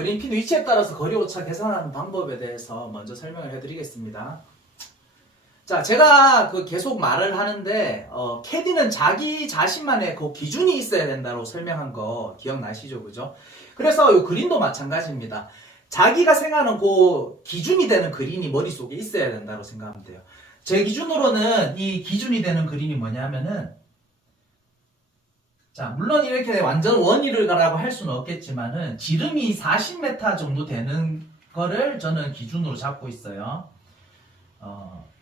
그린핀 위치에 따라서 거리 오차 계산하는 방법에 대해서 먼저 설명을 해드리겠습니다. 자, 제가 계속 말을 하는데 캐디는 자기 자신만의 그 기준이 있어야 된다고 설명한 거 기억나시죠? 그죠? 그래서 이 그린도 마찬가지입니다. 자기가 생각하는 그 기준이 되는 그린이 머릿속에 있어야 된다고 생각하면 돼요. 제 기준으로는 이 기준이 되는 그린이 뭐냐면은, 자, 물론 이렇게 완전 원이라고 할 수는 없겠지만은 지름이 40m 정도 되는 거를 저는 기준으로 잡고 있어요.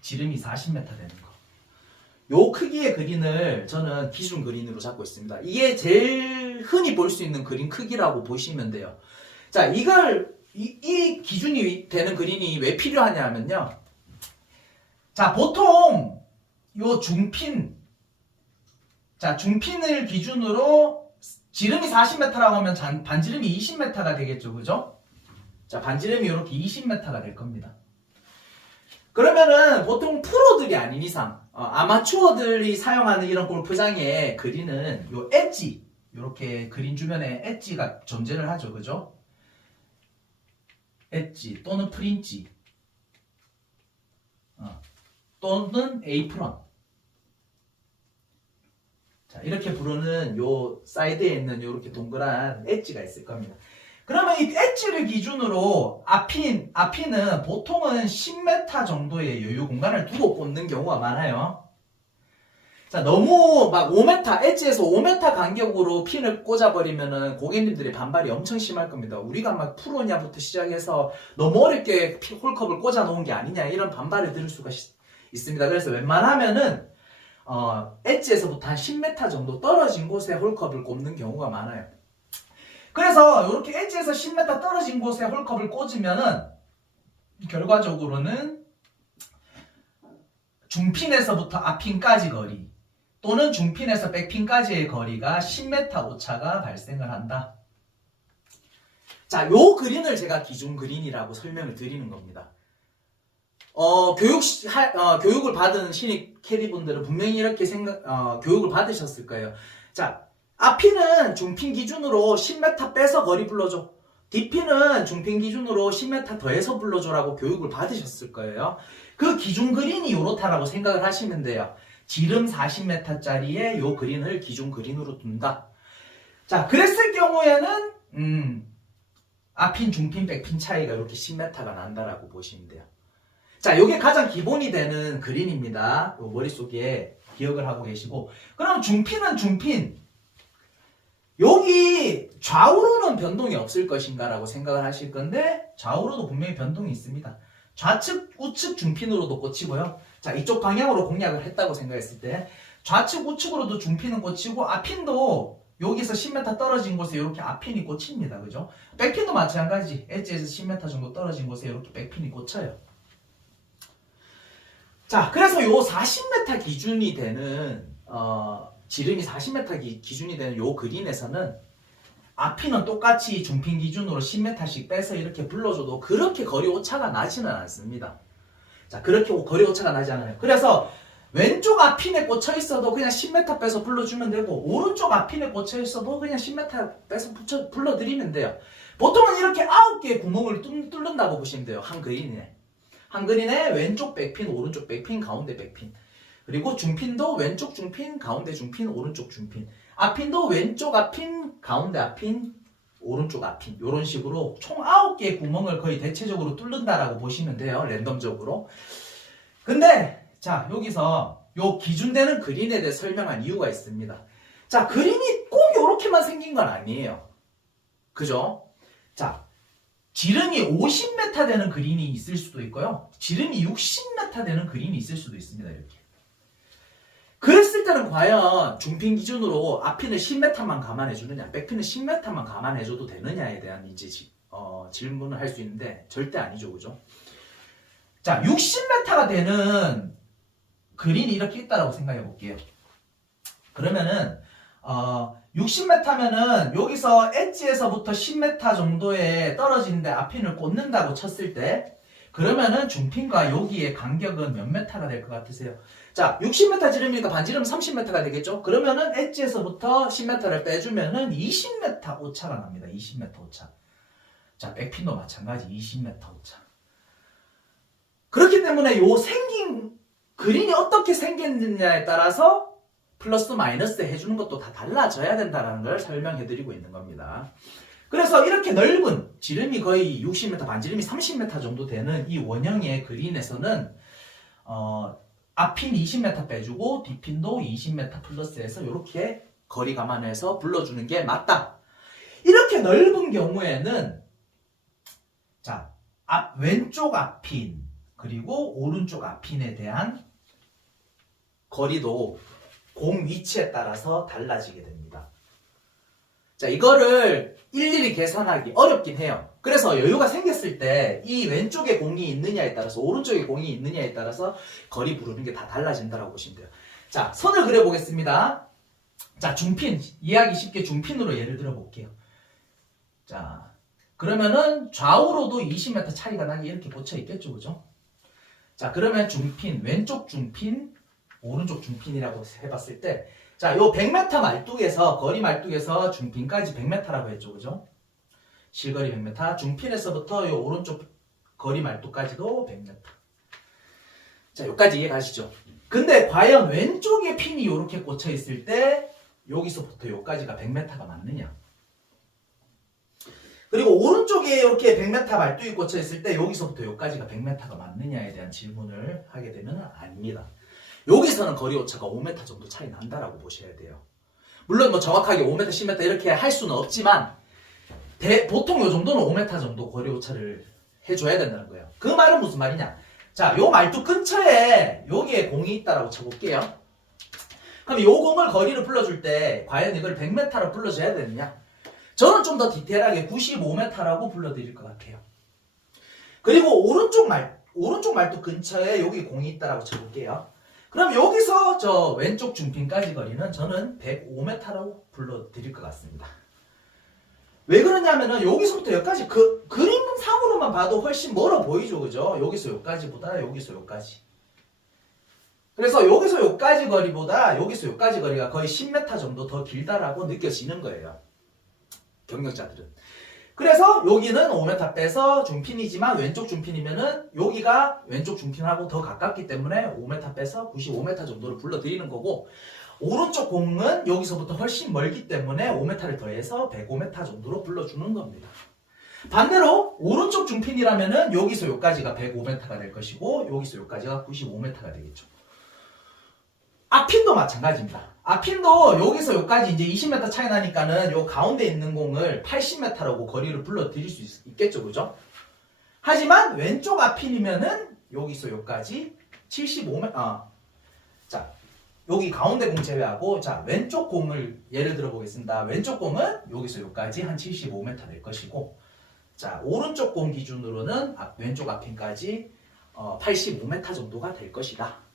지름이 40m 되는 거. 요 크기의 그린을 저는 기준 그린으로 잡고 있습니다. 이게 제일 흔히 볼 수 있는 그린 크기라고 보시면 돼요. 자, 이 기준이 되는 그린이 왜 필요하냐면요. 자, 보통 요 중핀, 자, 중핀을 기준으로 지름이 40m라고 하면 반지름이 20m가 되겠죠. 그죠? 자, 반지름이 이렇게 20m가 될 겁니다. 그러면은 보통 프로들이 아닌 이상 아마추어들이 사용하는 이런 골프장의 그린은 요 엣지, 이렇게 그린 주변에 엣지가 존재를 하죠. 그죠? 엣지 또는 프린지 또는 에이프런, 자, 이렇게 부르는 요 사이드에 있는 요렇게 동그란 엣지가 있을 겁니다. 그러면 이 엣지를 기준으로 앞핀은 보통은 10m 정도의 여유 공간을 두고 꽂는 경우가 많아요. 자, 너무 막 5m, 엣지에서 5m 간격으로 핀을 꽂아버리면은 고객님들의 반발이 엄청 심할 겁니다. 우리가 막 프로냐부터 시작해서 너무 어렵게 홀컵을 꽂아 놓은 게 아니냐, 이런 반발을 들을 수가 있습니다. 그래서 웬만하면은 엣지에서부터 한 10m 정도 떨어진 곳에 홀컵을 꽂는 경우가 많아요. 그래서 이렇게 엣지에서 10m 떨어진 곳에 홀컵을 꽂으면은 결과적으로는 중핀에서부터 앞핀까지 거리 또는 중핀에서 백핀까지의 거리가 10m 오차가 발생을 한다. 자, 요 그린을 제가 기준 그린이라고 설명을 드리는 겁니다. 교육을 받은 신입 캐디분들은 분명히 이렇게 교육을 받으셨을 거예요. 자, 앞핀은 중핀 기준으로 10m 빼서 거리 불러줘. 뒷핀은 중핀 기준으로 10m 더해서 불러줘라고 교육을 받으셨을 거예요. 그 기준 그린이 요렇다라고 생각을 하시면 돼요. 지름 40m짜리의 요 그린을 기준 그린으로 둔다. 자, 그랬을 경우에는 앞핀, 중핀, 백핀 차이가 이렇게 10m가 난다라고 보시면 돼요. 자, 요게 가장 기본이 되는 그린입니다. 요 머릿속에 기억을 하고 계시고, 그럼 중핀은 중핀, 여기 좌우로는 변동이 없을 것인가라고 생각을 하실 건데 좌우로도 분명히 변동이 있습니다. 좌측, 우측 중핀으로도 꽂히고요. 자, 이쪽 방향으로 공략을 했다고 생각했을 때 좌측, 우측으로도 중핀은 꽂히고 앞핀도 여기서 10m 떨어진 곳에 이렇게 앞핀이 꽂힙니다. 그죠? 백핀도 마찬가지. 엣지에서 10m 정도 떨어진 곳에 이렇게 백핀이 꽂혀요. 자, 그래서 요 40m 기준이 되는 지름이 40m 기준이 되는 요 그린에서는 앞핀은 똑같이 중핀 기준으로 10m씩 빼서 이렇게 불러줘도 그렇게 거리 오차가 나지는 않습니다. 자, 그렇게 거리 오차가 나지 않아요. 그래서 왼쪽 앞핀에 꽂혀 있어도 그냥 10m 빼서 불러주면 되고, 오른쪽 앞핀에 꽂혀 있어도 그냥 10m 빼서 불러드리면 돼요. 보통은 이렇게 9개의 구멍을 뚫는다고 보시면 돼요. 한 그린에 왼쪽 백핀, 오른쪽 백핀, 가운데 백핀. 그리고 중핀도 왼쪽 중핀, 가운데 중핀, 오른쪽 중핀. 앞핀도 왼쪽 앞핀, 가운데 앞핀, 오른쪽 앞핀. 이런 식으로 총 9개의 구멍을 거의 대체적으로 뚫는다라고 보시면 돼요. 랜덤적으로. 근데 자, 여기서 요 기준되는 그린에 대해 설명한 이유가 있습니다. 자, 그린이 꼭 이렇게만 생긴 건 아니에요. 그죠? 자, 지름이 50m 되는 그린이 있을 수도 있고요. 지름이 60m 되는 그린이 있을 수도 있습니다. 이렇게. 그랬을 때는 과연 중핀 기준으로 앞핀을 10m만 감안해주느냐, 백핀을 10m만 감안해줘도 되느냐에 대한 이제 질문을 할 수 있는데 절대 아니죠. 그죠? 자, 60m가 되는 그린이 이렇게 있다라고 생각해 볼게요. 그러면은 60m면은 여기서 엣지에서부터 10m 정도에 떨어지는데 앞핀을 꽂는다고 쳤을 때, 그러면은 중핀과 여기의 간격은 몇 m가 될 것 같으세요? 자, 60m 지름이니까 반지름 30m가 되겠죠? 그러면은 엣지에서부터 10m를 빼주면은 20m 오차가 납니다. 20m 오차. 자, 백핀도 마찬가지 20m 오차. 그렇기 때문에 요 생긴 그린이 어떻게 생겼느냐에 따라서 플러스 마이너스 해주는 것도 다 달라져야 된다는 걸 설명해 드리고 있는 겁니다. 그래서 이렇게 넓은 지름이 거의 60m, 반지름이 30m 정도 되는 이 원형의 그린에서는 앞핀 20m 빼주고 뒷핀도 20m 플러스해서 이렇게 거리 감안해서 불러주는 게 맞다. 이렇게 넓은 경우에는 자, 왼쪽 앞핀 그리고 오른쪽 앞핀에 대한 거리도 공 위치에 따라서 달라지게 됩니다. 자, 이거를 일일이 계산하기 어렵긴 해요. 그래서 여유가 생겼을 때 이 왼쪽에 공이 있느냐에 따라서 오른쪽에 공이 있느냐에 따라서 거리 부르는 게 다 달라진다고 보시면 돼요. 자, 선을 그려보겠습니다. 자, 중핀, 이해하기 쉽게 중핀으로 예를 들어 볼게요. 자, 그러면은 좌우로도 20m 차이가 나게 이렇게 꽂혀 있겠죠, 그죠? 자, 그러면 중핀, 왼쪽 중핀, 오른쪽 중핀이라고 해봤을 때, 자, 요 100m 말뚝에서, 거리 말뚝에서 중핀까지 100m라고 했죠, 그죠? 실거리 100m, 중핀에서부터 요 오른쪽 거리 말뚝까지도 100m. 자, 여기까지 이해 가시죠? 근데 과연 왼쪽에 핀이 요렇게 꽂혀 있을 때, 여기서부터 여기까지가 100m가 맞느냐? 그리고 오른쪽에 이렇게 100m 말뚝이 꽂혀 있을 때 여기서부터 여기까지가 100m가 맞느냐에 대한 질문을 하게 되면 아닙니다. 여기서는 거리 오차가 5m 정도 차이 난다라고 보셔야 돼요. 물론 뭐 정확하게 5m, 10m 이렇게 할 수는 없지만 보통 요 정도는 5m 정도 거리 오차를 해줘야 된다는 거예요. 그 말은 무슨 말이냐? 자, 요 말뚝 근처에 여기에 공이 있다라고 쳐볼게요. 그럼 요 공을 거리를 불러줄 때 과연 이걸 100m로 불러줘야 되느냐? 저는 좀 더 디테일하게 95m라고 불러드릴 것 같아요. 그리고 오른쪽 말뚝 근처에 여기 공이 있다라고 쳐볼게요. 그럼 여기서 저 왼쪽 중핀까지 거리는 저는 105m라고 불러드릴 것 같습니다. 왜 그러냐면은 여기서부터 여기까지 그림상으로만 봐도 훨씬 멀어 보이죠, 그죠? 여기서 여기까지보다 여기서 여기까지. 그래서 여기서 여기까지 거리보다 여기서 여기까지 거리가 거의 10m 정도 더 길다라고 느껴지는 거예요. 경력자들은. 그래서 여기는 5m 빼서 중핀이지만 왼쪽 중핀이면은 여기가 왼쪽 중핀하고 더 가깝기 때문에 5m 빼서 95m 정도를 불러드리는 거고, 오른쪽 공은 여기서부터 훨씬 멀기 때문에 5m를 더해서 105m 정도로 불러주는 겁니다. 반대로 오른쪽 중핀이라면은 여기서 여기까지가 105m가 될 것이고 여기서 여기까지가 95m가 되겠죠. 앞핀도 마찬가지입니다. 앞핀도 여기서 여기까지 이제 20m 차이 나니까는 요 가운데 있는 공을 80m라고 거리를 불러드릴 수 있겠죠, 그죠? 하지만 왼쪽 앞핀이면은 여기서 여기까지 75m, 자, 여기 가운데 공 제외하고, 자, 왼쪽 공을 예를 들어 보겠습니다. 왼쪽 공은 여기서 여기까지 한 75m 될 것이고, 자, 오른쪽 공 기준으로는 왼쪽 앞핀까지 85m 정도가 될 것이다.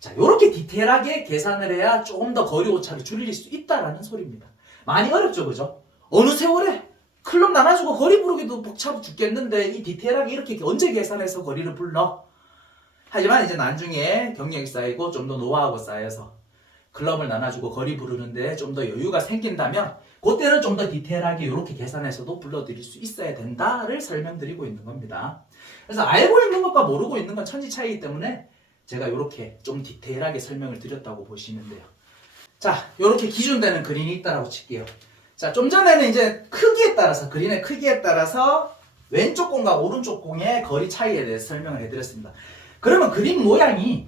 자, 이렇게 디테일하게 계산을 해야 조금 더 거리 오차를 줄일 수 있다라는 소리입니다. 많이 어렵죠, 그죠? 어느 세월에 클럽 나눠주고 거리 부르기도 벅차고 죽겠는데 이 디테일하게 이렇게 언제 계산해서 거리를 불러? 하지만 이제 나중에 경력이 쌓이고 좀 더 노하우가 쌓여서 클럽을 나눠주고 거리 부르는데 좀 더 여유가 생긴다면 그때는 좀 더 디테일하게 이렇게 계산해서도 불러드릴 수 있어야 된다를 설명드리고 있는 겁니다. 그래서 알고 있는 것과 모르고 있는 건 천지 차이이기 때문에 제가 이렇게 좀 디테일하게 설명을 드렸다고 보시면 돼요. 자, 이렇게 기준되는 그린이 있다라고 칠게요. 자, 좀 전에는 이제 크기에 따라서, 그린의 크기에 따라서 왼쪽 공과 오른쪽 공의 거리 차이에 대해서 설명을 해드렸습니다. 그러면 그린 모양이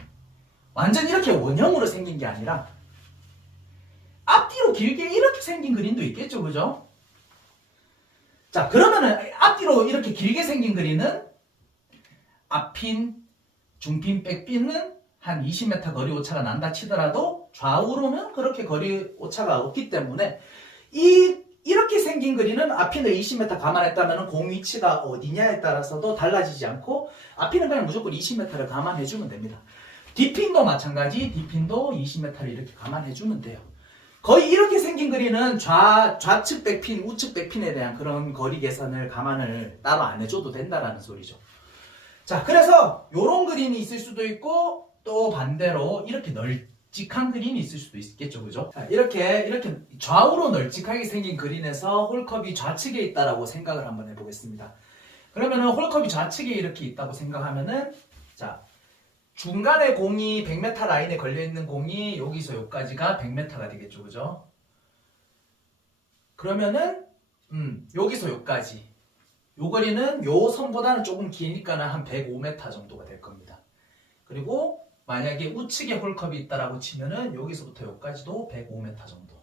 완전 이렇게 원형으로 생긴 게 아니라 앞뒤로 길게 이렇게 생긴 그린도 있겠죠, 그죠? 자, 그러면은 앞뒤로 이렇게 길게 생긴 그린은 앞핀, 중핀, 백핀은 한 20m 거리 오차가 난다 치더라도 좌우로는 그렇게 거리 오차가 없기 때문에 이렇게 생긴 그린은 앞핀을 20m 감안했다면 공 위치가 어디냐에 따라서도 달라지지 않고 앞핀은 그냥 무조건 20m를 감안해주면 됩니다. 뒷핀도 마찬가지, 뒷핀도 20m를 이렇게 감안해주면 돼요. 거의 이렇게 생긴 그린은 좌측 백핀, 우측 백핀에 대한 그런 거리 계산을 감안을 따로 안 해줘도 된다라는 소리죠. 자, 그래서 요런 그림이 있을 수도 있고 또 반대로 이렇게 널찍한 그린이 있을 수도 있겠죠, 그죠? 자, 이렇게 좌우로 널찍하게 생긴 그린에서 홀컵이 좌측에 있다라고 생각을 한번 해보겠습니다. 그러면은 홀컵이 좌측에 이렇게 있다고 생각하면은, 자, 중간에 공이 100m 라인에 걸려있는 공이 여기서 여기까지가 100m가 되겠죠, 그죠? 그러면은 여기서 여기까지 요 거리는 요 선보다는 조금 기니까는 한 105m 정도가 될 겁니다. 그리고 만약에 우측에 홀컵이 있다라고 치면은 여기서부터 여기까지도 105m 정도.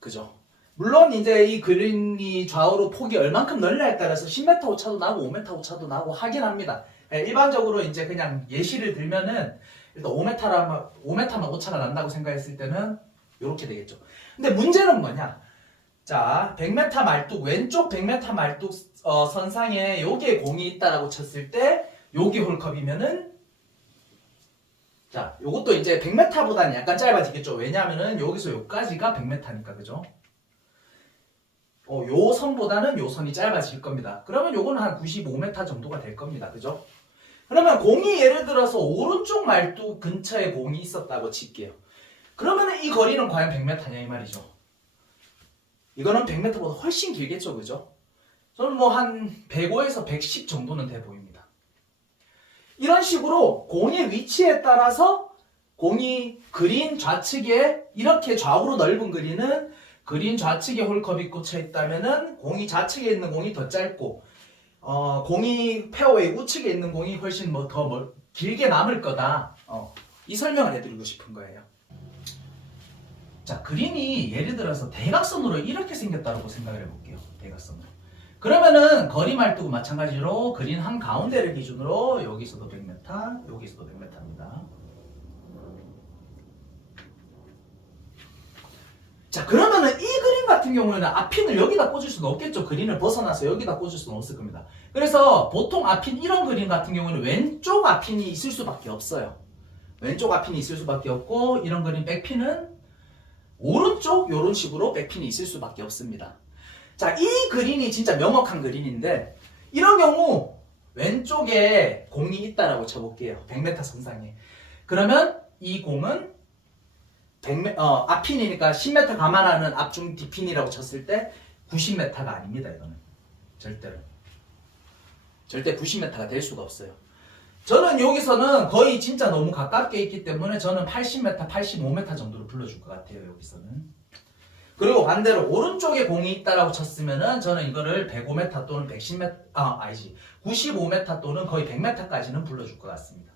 그죠? 물론 이제 이 그린이 좌우로 폭이 얼만큼 넓냐에 따라서 10m 오차도 나고 5m 오차도 나고 하긴 합니다. 일반적으로 이제 그냥 예시를 들면은 일단 5m만 오차가 난다고 생각했을 때는 이렇게 되겠죠. 근데 문제는 뭐냐? 자, 100m 말뚝, 왼쪽 100m 말뚝 선상에 여기에 공이 있다라고 쳤을 때 여기 홀컵이면은, 자, 요것도 이제 100m보다는 약간 짧아지겠죠. 왜냐하면은 여기서 여기까지가 100m니까, 그죠? 요 선보다는 요 선이 짧아질 겁니다. 그러면 요거는 한 95m 정도가 될 겁니다. 그죠? 그러면 공이 예를 들어서 오른쪽 말뚝 근처에 공이 있었다고 칠게요. 그러면은 이 거리는 과연 100m냐 이 말이죠. 이거는 100m보다 훨씬 길겠죠, 그죠? 저는 뭐 한 105에서 110 정도는 돼 보입니다. 이런 식으로 공의 위치에 따라서 공이 그린 좌측에 이렇게 좌우로 넓은 그린은 그린 좌측에 홀컵이 꽂혀 있다면은 공이 좌측에 있는 공이 더 짧고 공이 페어웨이 우측에 있는 공이 훨씬 더 길게 남을 거다. 이 설명을 해드리고 싶은 거예요. 자, 그린이 예를 들어서 대각선으로 이렇게 생겼다고 생각을 해볼게요. 대각선으로. 그러면은 거리 말뚝은 마찬가지로 그린 한 가운데를 기준으로 여기서도 100m, 여기서도 100m입니다. 자, 그러면은 이 그린 같은 경우에는 앞핀을 여기다 꽂을 수는 없겠죠. 그린을 벗어나서 여기다 꽂을 수는 없을 겁니다. 그래서 보통 앞핀 이런 그린 같은 경우에는 왼쪽 앞핀이 있을 수밖에 없어요. 왼쪽 앞핀이 있을 수밖에 없고 이런 그린 백핀은 오른쪽 이런 식으로 백핀이 있을 수밖에 없습니다. 자, 이 그린이 진짜 명확한 그린인데 이런 경우 왼쪽에 공이 있다라고 쳐볼게요. 100m 선상에. 그러면 이 공은 앞핀이니까 10m 감안하는 앞중 뒷핀이라고 쳤을 때 90m가 아닙니다. 이거는 절대로. 절대 90m가 될 수가 없어요. 저는 여기서는 거의 진짜 너무 가깝게 있기 때문에 저는 80m, 85m 정도로 불러줄 것 같아요. 여기서는. 그리고 반대로 오른쪽에 공이 있다라고 쳤으면은 저는 이거를 105m 또는 110m, 95m 또는 거의 100m까지는 불러줄 것 같습니다.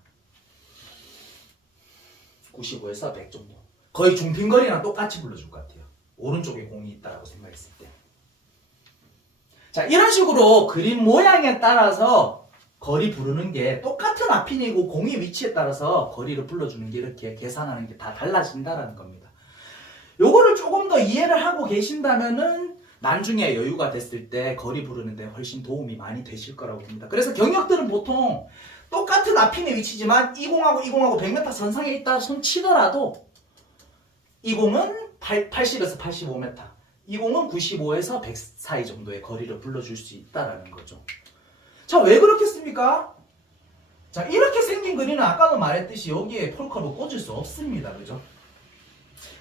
95에서 100 정도. 거의 중핀거리랑 똑같이 불러줄 것 같아요. 오른쪽에 공이 있다라고 생각했을 때. 자, 이런 식으로 그림 모양에 따라서 거리 부르는 게 똑같은 앞핀이고 공의 위치에 따라서 거리를 불러주는 게 이렇게 계산하는 게 다 달라진다라는 겁니다. 요거를 조금 더 이해를 하고 계신다면은 나중에 여유가 됐을 때 거리 부르는데 훨씬 도움이 많이 되실 거라고 봅니다. 그래서 경력들은 보통 똑같은 앞핀의 위치지만 이 공하고 이 공하고 100m 선상에 있다 손 치더라도 이 공은 80에서 85m, 이 공은 95에서 100 사이 정도의 거리를 불러줄 수 있다라는 거죠. 자, 왜 그렇겠습니까? 자, 이렇게 생긴 그린은 아까도 말했듯이 여기에 폴컵을 꽂을 수 없습니다. 그죠?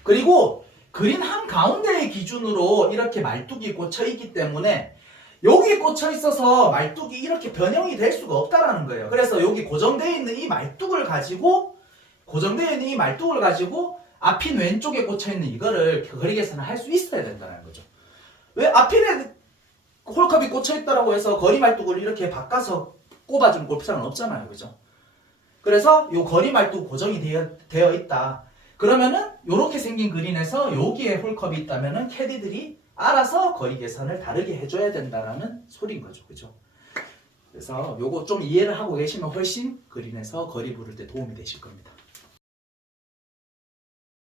그리고 그린 한 가운데의 기준으로 이렇게 말뚝이 꽂혀 있기 때문에 여기에 꽂혀 있어서 말뚝이 이렇게 변형이 될 수가 없다라는 거예요. 그래서 여기 고정되어 있는 이 말뚝을 가지고 앞핀 왼쪽에 꽂혀 있는 이거를 거리 계산을 할 수 있어야 된다는 거죠. 왜 앞핀에 홀컵이 꽂혀 있다라고 해서 거리 말뚝을 이렇게 바꿔서 꼽아주는 골프장은 없잖아요. 그죠? 그래서 요 거리 말뚝 고정이 되어 있다. 그러면은 요렇게 생긴 그린에서 여기에 홀컵이 있다면은 캐디들이 알아서 거리 계산을 다르게 해줘야 된다라는 소리인 거죠. 그죠? 그래서 요거 좀 이해를 하고 계시면 훨씬 그린에서 거리 부를 때 도움이 되실 겁니다.